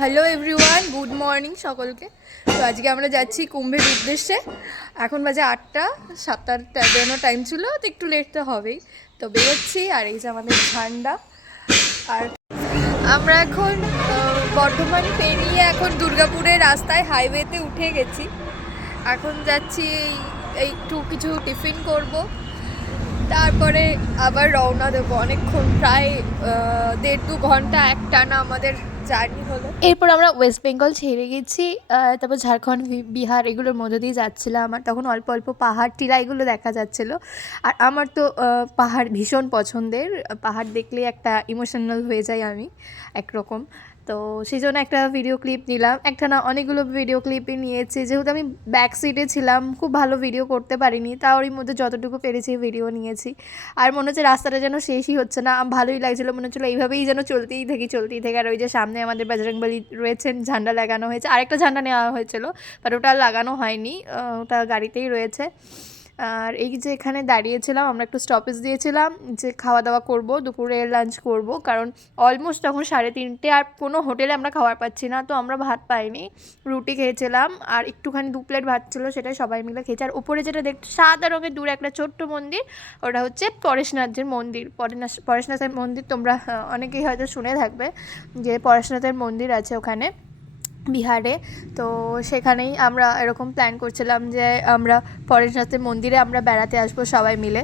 Hello everyone, good morning সকলকে। তো আজকে আমরা যাচ্ছি কুম্ভের উদ্দেশ্যে। এখন বাজে 8টা, 7টা বেরোনোর টাইম ছিল, তো একটু লেট তো হবেই। তো বেরোচ্ছি, আর এই যে আমাদের ঝান্ডা। আর আমরা এখন বর্ধমান পেরিয়ে এখন দুর্গাপুরের রাস্তায় হাইওয়েতে উঠে গেছি। এখন যাচ্ছি একটু কিছু টিফিন করব, তারপরে আবার রওনা দেবো। অনেকক্ষণ, প্রায় 1.5-2 ঘন্টা একটানা আমাদের জার্নি হলো। এরপর আমরা ওয়েস্ট বেঙ্গল ছেড়ে গেছি, তারপর ঝাড়খণ্ড, বিহার এগুলোর মধ্যে দিয়ে যাচ্ছিলাম। আর তখন অল্প অল্প পাহাড় টিলা এগুলো দেখা যাচ্ছিলো। আর আমার তো পাহাড় ভীষণ পছন্দের, পাহাড় দেখলেই একটা ইমোশনাল হয়ে যাই আমি একরকম। তো সেই জন্য একটা ভিডিও ক্লিপ নিলাম, একটা না অনেকগুলো ভিডিও ক্লিপই নিয়েছি। যেহেতু আমি ব্যাক সিটে ছিলাম, খুব ভালো ভিডিও করতে পারিনি, তাও ওর মধ্যে যতটুকু পেরেছি ভিডিও নিয়েছি। আর মনে হচ্ছে রাস্তাটা যেন শেষই হচ্ছে না, ভালোই লাগছিলো, মনে হচ্ছিলো এইভাবেই যেন চলতেই থাকি। আর ওই যে সামনে আমাদের বজরংবলী রয়েছেন, ঝান্ডা লাগানো হয়েছে, আরেকটা ঝান্ডা নেওয়া হয়েছিল, বাট ওটা লাগানো হয়নি, ওটা গাড়িতেই রয়েছে। আর এই যে এখানে দাঁড়িয়েছিলাম, আমরা একটু স্টপেজ দিয়েছিলাম যে খাওয়া দাওয়া করব, দুপুরে লাঞ্চ করব, কারণ অলমোস্ট তখন 3:30, আর কোনো হোটেলে আমরা খাবার পাচ্ছি না। তো আমরা ভাত পাইনি, রুটি খেয়েছিলাম, আর একটুখানি 2 প্লেট ভাত ছিল, সেটাই সবাই মিলে খেয়েছি। আর উপরে যেটা দেখতে সাদা রঙের দূরে একটা ছোট্ট মন্দির, ওটা হচ্ছে পরেশনাথের মন্দির। পরেশনাথের মন্দির তোমরা অনেকেই হয়তো শুনে থাকবে যে পরেশনাথের মন্দির আছে ওখানে বিহারে। তো সেখানেই আমরা এরকম প্ল্যান করছিলাম যে আমরা পরেশনাথের মন্দিরে আমরা বেড়াতে আসবো সবাই মিলে।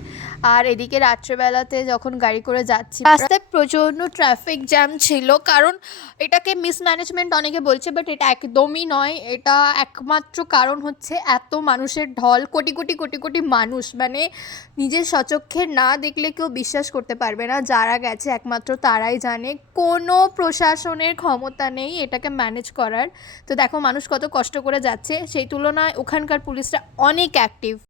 আর এদিকে রাত্রেবেলাতে যখন গাড়ি করে যাচ্ছি, রাস্তায় প্রচণ্ড ট্রাফিক জ্যাম ছিল, কারণ এটাকে মিসম্যানেজমেন্ট অনেকে বলছে, বাট এটা একদমই নয়। এটা একমাত্র কারণ হচ্ছে এত মানুষের ঢল, কোটি কোটি কোটি কোটি মানুষ, মানে নিজের স্বচক্ষে না দেখলে কেউ বিশ্বাস করতে পারবে না। যারা গেছে একমাত্র তারাই জানে, কোনো প্রশাসনের ক্ষমতা নেই এটাকে ম্যানেজ করার। তো দেখো মানুষ কত কষ্ট করে যাচ্ছে, সেই তুলনায় ওখানকার পুলিশরা অনেক অ্যাক্টিভ।